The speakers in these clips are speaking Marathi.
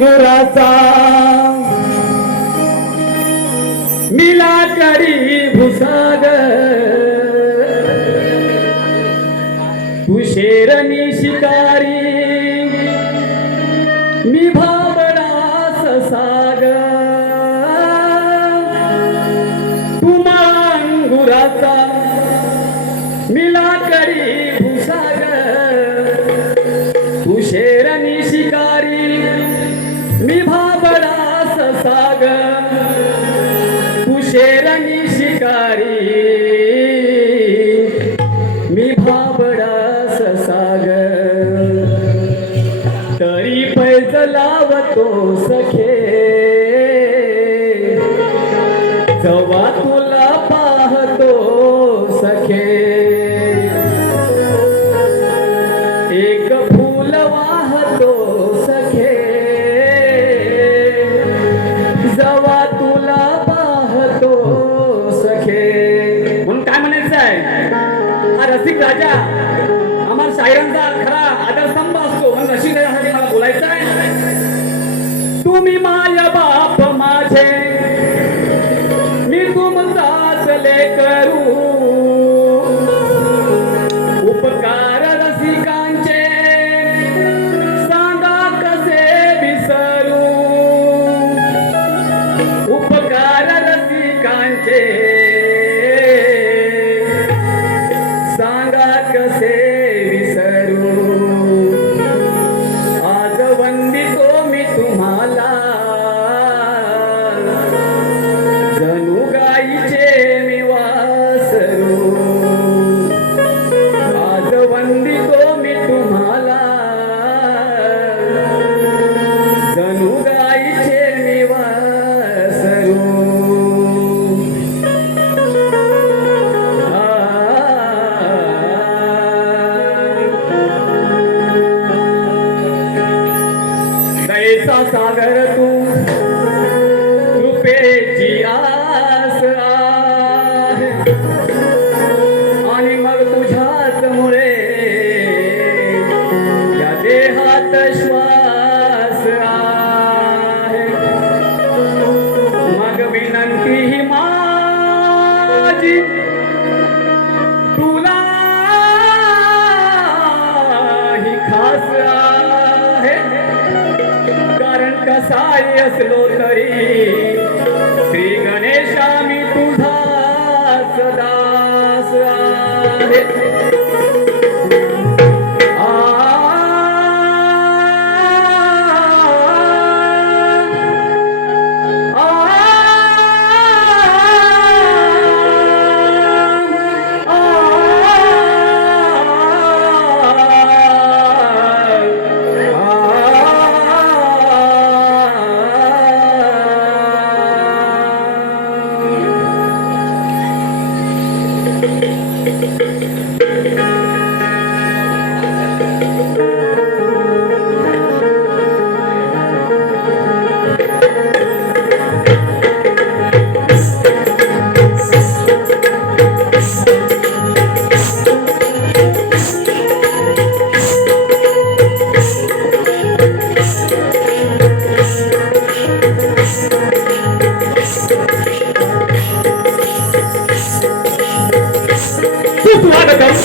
घराचा. मिला करी भुसाग शेरणी शिकारी. मी भावना ससाग तुमा शेरणी शिकारी. मी भाबडा ससाग तरी पैज लावतो सखे. जवा सा सागर तू कृपेची आस आणि मग तुझ्याच मुळे या देहात नसलो तरी श्री गणेशा मी तुझा सदास आहे.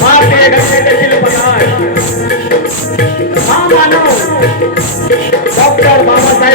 भारतीय घटनेचे शिल्पकार हा मानव डॉक्टर बाबासाहेब